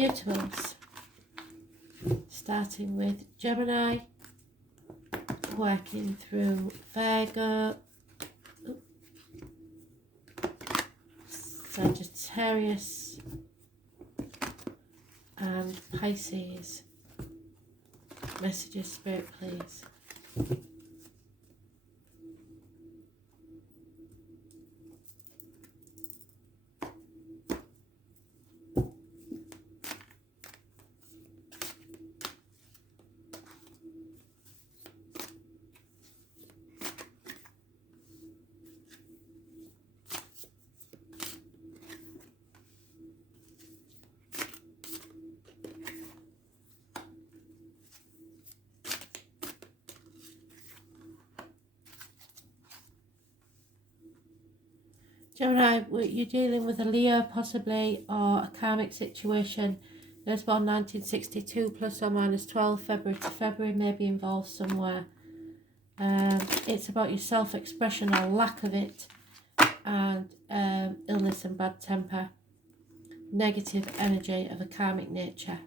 Mutables, starting with Gemini, working through Virgo, Sagittarius and Pisces. Messages, Spirit, please. Gemini, you're dealing with a Leo possibly, or a karmic situation. Those born 1962 plus or minus 12, February to February, may be involved somewhere. It's about your self-expression or lack of it, and illness and bad temper. Negative energy of a karmic nature.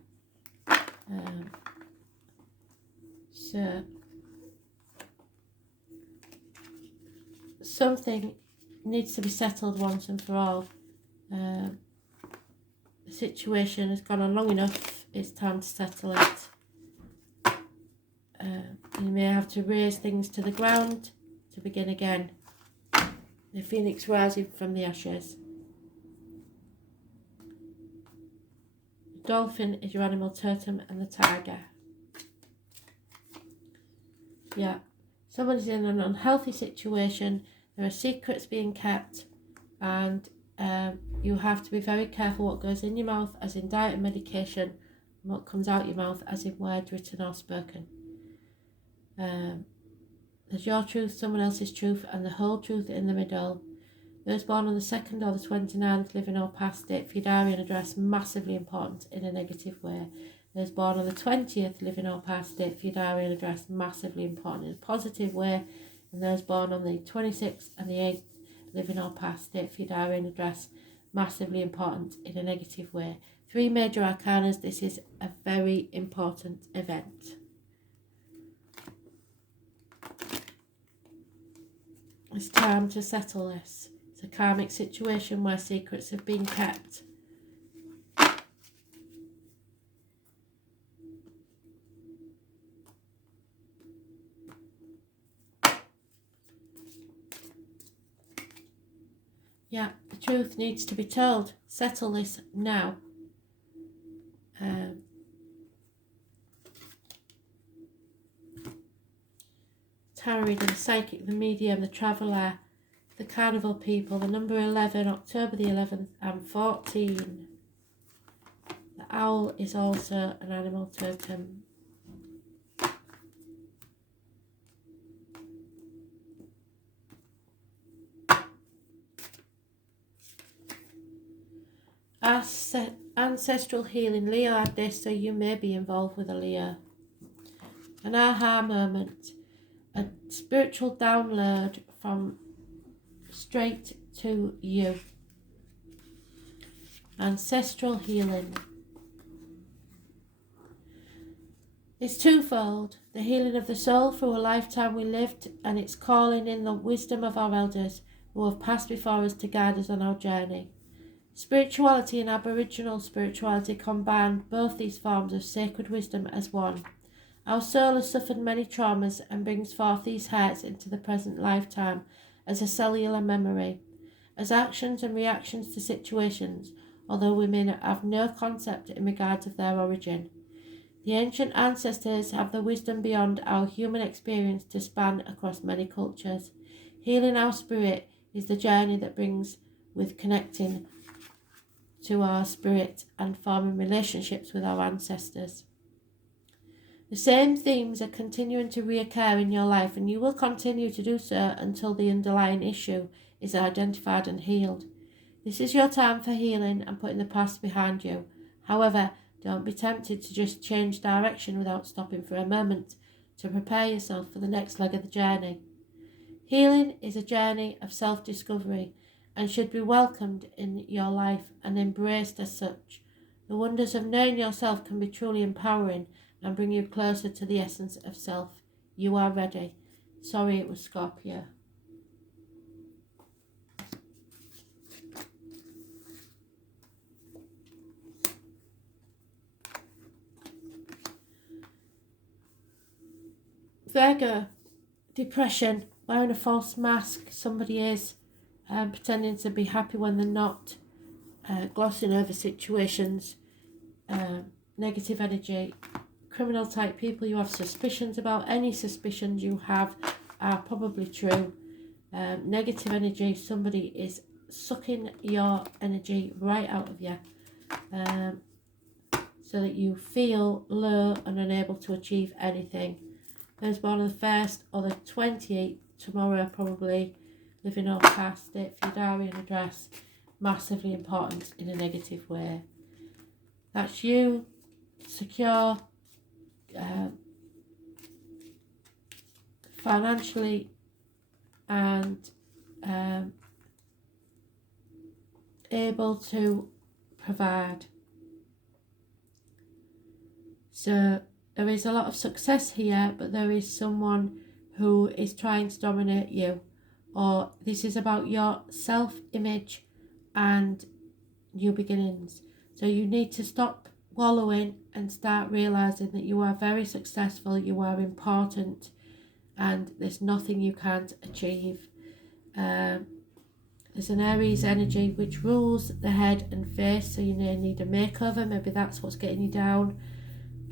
So, something needs to be settled once and for all. The situation has gone on long enough, it's time to settle it. You may have to raise things to the ground to begin again. The phoenix rising from the ashes. The dolphin is your animal totem, and the tiger. Yeah, someone's in an unhealthy situation. There are secrets being kept, and you have to be very careful what goes in your mouth, as in diet and medication, and what comes out your mouth, as in words written or spoken. There's your truth, someone else's truth, and the whole truth in the middle. Those born on the 2nd or the 29th, living or past, date for your diary and address, massively important in a negative way. Those born on the 20th, living or past, date for your diary and address, massively important in a positive way. And those born on the 26th and the 8th, living or past, date for your diary and address, massively important in a negative way. 3 major arcanas. This is a very important event. It's time to settle this. It's a karmic situation where secrets have been kept. Yeah, the truth needs to be told. Settle this now. Tarot reader, the psychic, the medium, the traveller, the carnival people, the number 11, October the 11th, and 14. The owl is also an animal totem. Ancestral healing. Leo had this, so you may be involved with a Leo. An aha moment. A spiritual download from straight to you. Ancestral healing. It's twofold. The healing of the soul through a lifetime we lived, and its calling in the wisdom of our elders who have passed before us to guide us on our journey. Spirituality and Aboriginal spirituality combine both these forms of sacred wisdom as one. Our soul has suffered many traumas and brings forth these hurts into the present lifetime as a cellular memory, as actions and reactions to situations, although we may have no concept in regards of their origin. The ancient ancestors have the wisdom beyond our human experience to span across many cultures. Healing our spirit is the journey that brings with connecting to our spirit and forming relationships with our ancestors. The same themes are continuing to reoccur in your life, and you will continue to do so until the underlying issue is identified and healed. This is your time for healing and putting the past behind you. However, don't be tempted to just change direction without stopping for a moment to prepare yourself for the next leg of the journey. Healing is a journey of self-discovery and should be welcomed in your life and embraced as such. The The wonders of knowing yourself can be truly empowering and bring you closer to the essence of self. You are ready. Sorry, it was Scorpio. Virgo, depression, wearing a false mask. Somebody is pretending to be happy when they're not, glossing over situations, negative energy, criminal type people you have suspicions about. Any suspicions you have are probably true. Negative energy, somebody is sucking your energy right out of you, so that you feel low and unable to achieve anything. Those born on the 1st or the 28th, tomorrow probably, living or past, date for your diary and address, massively important in a negative way. That's you, secure, financially and able to provide. So there is a lot of success here, but there is someone who is trying to dominate you, or this is about your self-image and new beginnings. So you need to stop wallowing and start realizing that you are very successful, you are important, and there's nothing you can't achieve. There's an Aries energy which rules the head and face, so you may need a makeover, maybe that's what's getting you down.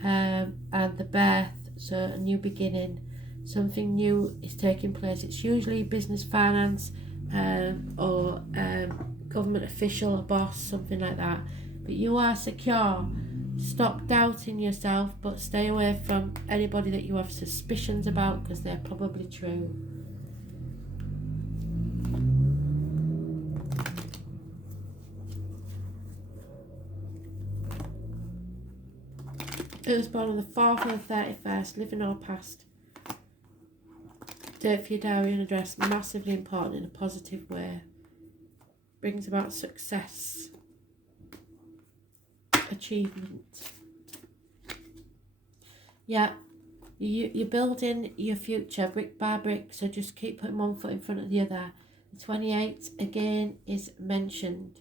And the birth, so a new beginning, something new is taking place. It's usually business, finance, or government official, a boss, something like that. But you are secure. Stop doubting yourself, but stay away from anybody that you have suspicions about, because they're probably true. It was born on the 4th and the 31st, living or past. Date for your diary and address, massively important in a positive way. Brings about success, achievement. Yeah, you're building your future brick by brick, so just keep putting one foot in front of the other. The 28th again is mentioned,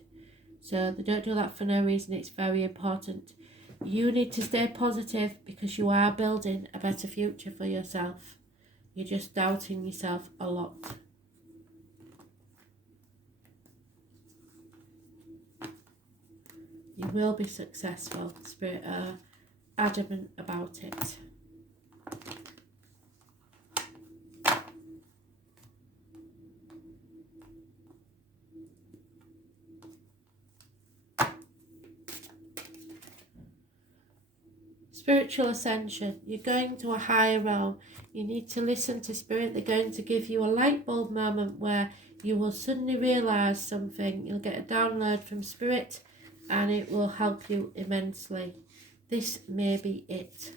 so they don't do that for no reason. It's very important. You need to stay positive because you are building a better future for yourself. You're just doubting yourself a lot. You will be successful. Spirit are adamant about it. Spiritual ascension. You're going to a higher realm. You need to listen to Spirit. They're going to give you a light bulb moment where you will suddenly realise something. You'll get a download from Spirit and it will help you immensely. This may be it.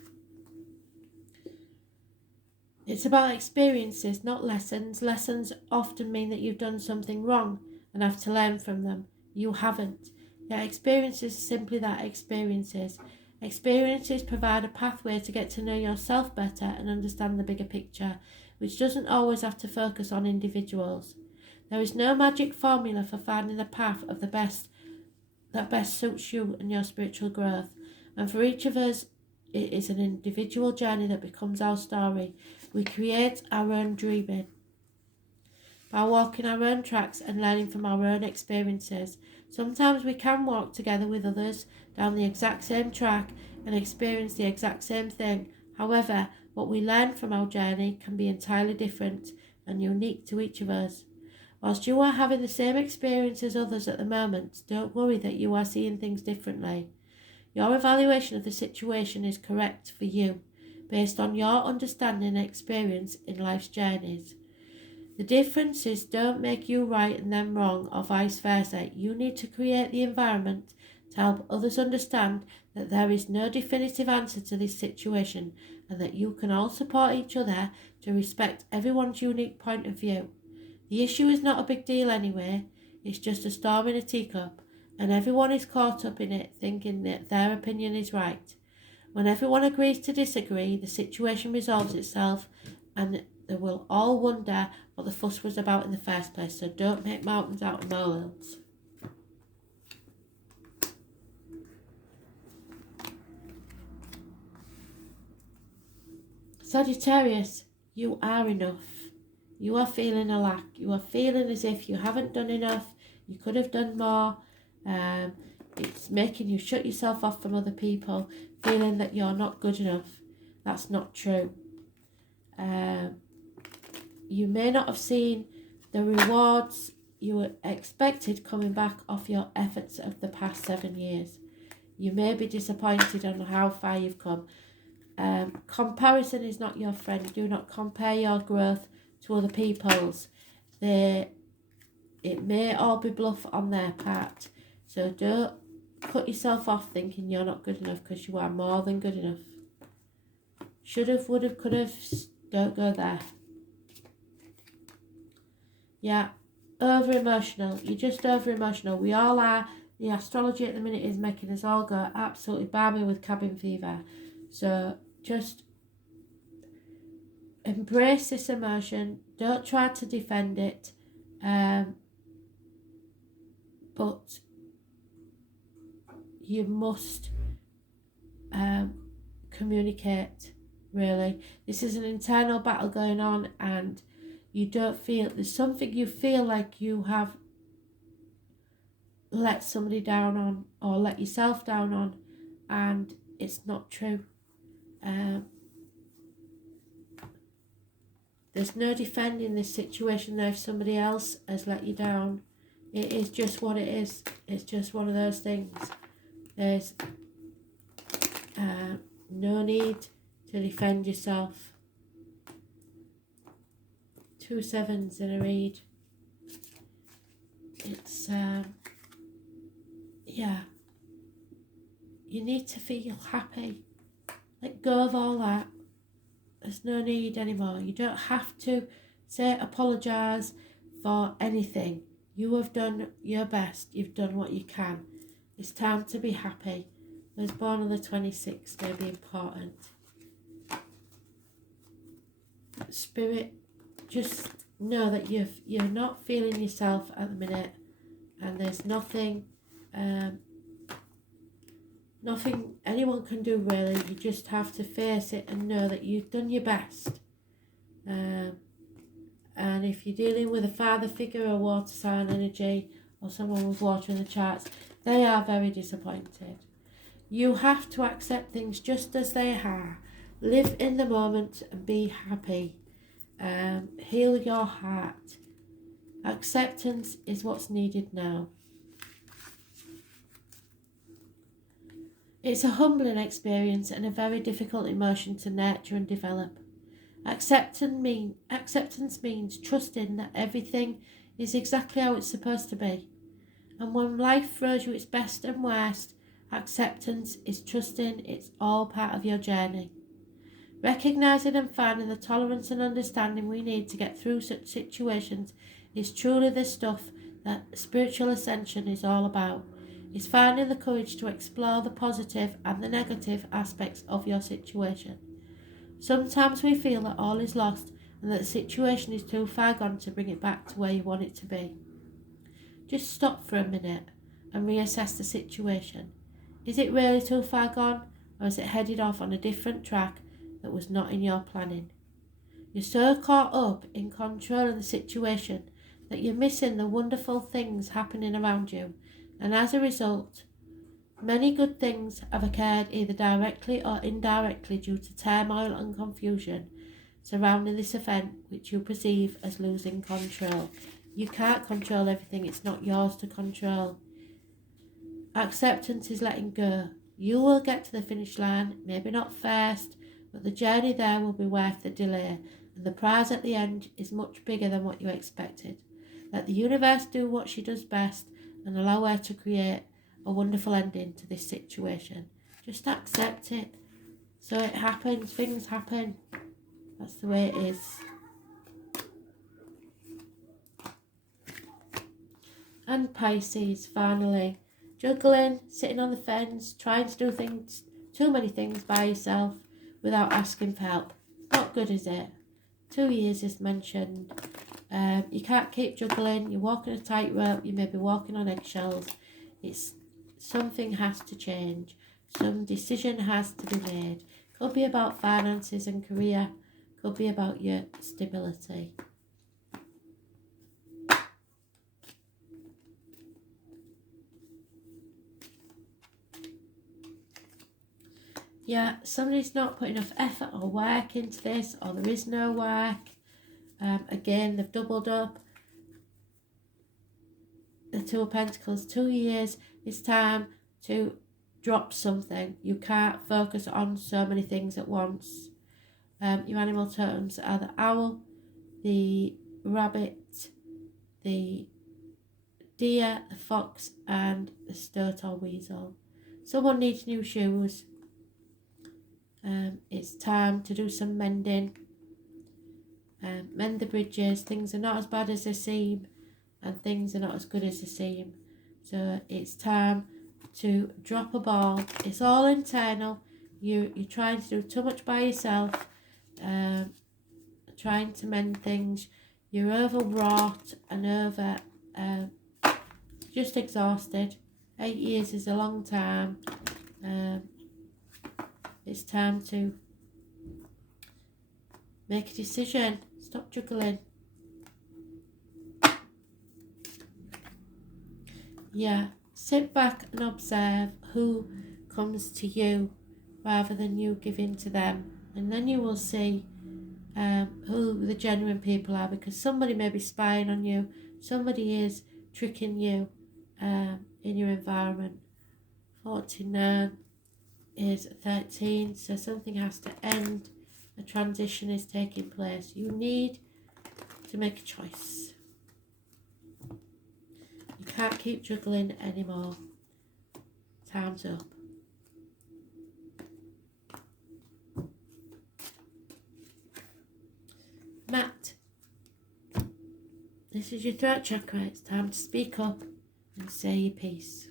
It's about experiences, not lessons. Lessons often mean that you've done something wrong and have to learn from them. You haven't. Your experiences are simply that, experiences. Experiences provide a pathway to get to know yourself better and understand the bigger picture, which doesn't always have to focus on individuals. There is no magic formula for finding the path of the best that best suits you and your spiritual growth. And for each of us, it is an individual journey that becomes our story. We create our own dreaming by walking our own tracks and learning from our own experiences. Sometimes we can walk together with others down the exact same track and experience the exact same thing. However, what we learn from our journey can be entirely different and unique to each of us. Whilst you are having the same experience as others at the moment, don't worry that you are seeing things differently. Your evaluation of the situation is correct for you, based on your understanding and experience in life's journeys. The differences don't make you right and them wrong, or vice versa. You need to create the environment to help others understand that there is no definitive answer to this situation and that you can all support each other to respect everyone's unique point of view. The issue is not a big deal anyway, it's just a storm in a teacup, and everyone is caught up in it, thinking that their opinion is right. When everyone agrees to disagree, the situation resolves itself, and they will all wonder what the fuss was about in the first place. So don't make mountains out of molehills. Sagittarius, you are enough. You are feeling a lack. You are feeling as if you haven't done enough. You could have done more. It's making you shut yourself off from other people, feeling that you're not good enough. That's not true. You may not have seen the rewards you were expected coming back off your efforts of the past 7 years. You may be disappointed on how far you've come. Comparison is not your friend. Do not compare your growth to other people's. It may all be bluff on their part. So don't cut yourself off thinking you're not good enough, because you are more than good enough. Should have, would have, could have, don't go there. Yeah, over emotional. You're just over emotional. We all are. The astrology at the minute is making us all go absolutely balmy with cabin fever. So just embrace this emotion. Don't try to defend it. But you must communicate, really. This is an internal battle going on, and you don't feel, there's something you feel like you have let somebody down on, or let yourself down on, and it's not true. There's no defending this situation there if somebody else has let you down. It is just what it is. It's just one of those things. There's no need to defend yourself. 2 sevens in a read. It's yeah. You need to feel happy. Let go of all that. There's no need anymore. You don't have to apologise for anything. You have done your best. You've done what you can. It's time to be happy. I was born on the 26th, may be important. Spirit, just know that you're not feeling yourself at the minute, and there's nothing anyone can do, really. You just have to face it and know that you've done your best. And if you're dealing with a father figure or water sign energy, or someone with water in the charts, they are very disappointed. You have to accept things just as they are. Live in the moment and be happy. Heal your heart. Acceptance is what's needed now. It's a humbling experience and a very difficult emotion to nurture and develop. Acceptance means trusting that everything is exactly how it's supposed to be. And when life throws you its best and worst, acceptance is trusting it's all part of your journey. Recognising and finding the tolerance and understanding we need to get through such situations is truly the stuff that spiritual ascension is all about. It's finding the courage to explore the positive and the negative aspects of your situation. Sometimes we feel that all is lost and that the situation is too far gone to bring it back to where you want it to be. Just stop for a minute and reassess the situation. Is it really too far gone, or is it headed off on a different track that was not in your planning? You're so caught up in controlling the situation that you're missing the wonderful things happening around you, and as a result, many good things have occurred either directly or indirectly due to turmoil and confusion surrounding this event which you perceive as losing control. You can't control everything. It's not yours to control. Acceptance is letting go. You will get to the finish line, maybe not first, but the journey there will be worth the delay, and the prize at the end is much bigger than what you expected. Let the universe do what she does best and allow her to create a wonderful ending to this situation. Just accept it. So it happens, things happen. That's the way it is. And Pisces, finally, Juggling, sitting on the fence, trying to do things, too many things by yourself without asking for help. Not good, is it? 2 years is mentioned. You can't keep juggling. You're walking a tightrope. You may be walking on eggshells. Something has to change. Some decision has to be made. Could be about finances and career. Could be about your stability. Yeah, somebody's not putting enough effort or work into this, or there is no work. Again, they've doubled up. The Two of Pentacles, 2 years. It's time to drop something. You can't focus on so many things at once. Your animal totems are the owl, the rabbit, the deer, the fox, and the stoat or weasel. Someone needs new shoes. It's time to do some mending. Mend the bridges. Things are not as bad as they seem, and things are not as good as they seem. So it's time to drop a ball. It's all internal. You're trying to do too much by yourself. Trying to mend things. You're overwrought and over just exhausted. 8 years is a long time. It's time to make a decision. Stop juggling. Yeah, sit back and observe who comes to you rather than you giving to them. And then you will see who the genuine people are, because somebody may be spying on you. Somebody is tricking you in your environment. 49 is 13, so something has to end. A transition is taking place. You need to make a choice. You can't keep juggling anymore. Time's up. Matt, this is your throat chakra. It's time to speak up and say your piece.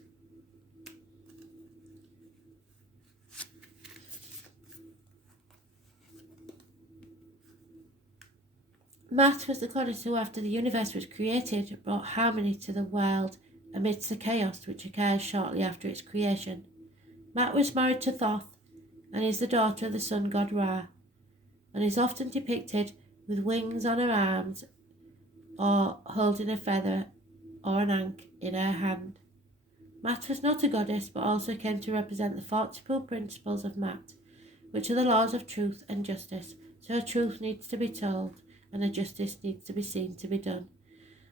Maat was the goddess who, after the universe was created, brought harmony to the world amidst the chaos which occurs shortly after its creation. Maat was married to Thoth and is the daughter of the sun god Ra, and is often depicted with wings on her arms or holding a feather or an ankh in her hand. Maat was not a goddess, but also came to represent the 42 principles of Maat, which are the laws of truth and justice. So a truth needs to be told, and a justice needs to be seen to be done.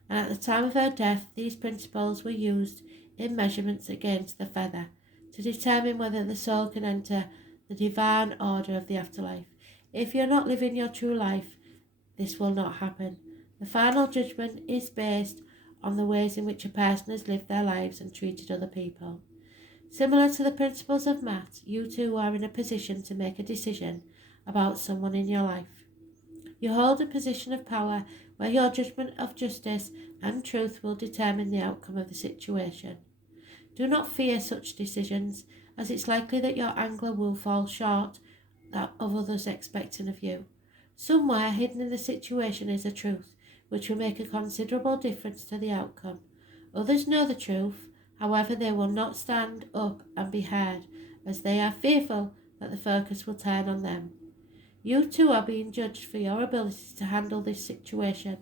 And at the time of her death, these principles were used in measurements against the feather to determine whether the soul can enter the divine order of the afterlife. If you're not living your true life, this will not happen. The final judgment is based on the ways in which a person has lived their lives and treated other people. Similar to the principles of Maat, you too are in a position to make a decision about someone in your life. You hold a position of power where your judgment of justice and truth will determine the outcome of the situation. Do not fear such decisions, as it's likely that your angler will fall short of others expecting of you. Somewhere hidden in the situation is a truth, which will make a considerable difference to the outcome. Others know the truth, however they will not stand up and be heard, as they are fearful that the focus will turn on them. You too are being judged for your ability to handle this situation,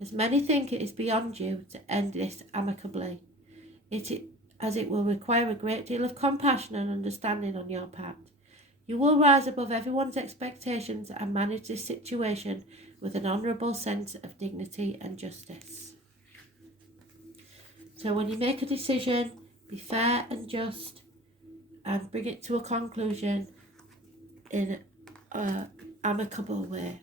as many think it is beyond you to end this amicably, as it will require a great deal of compassion and understanding on your part. You will rise above everyone's expectations and manage this situation with an honourable sense of dignity and justice. So when you make a decision, be fair and just, and bring it to a conclusion in amicable way.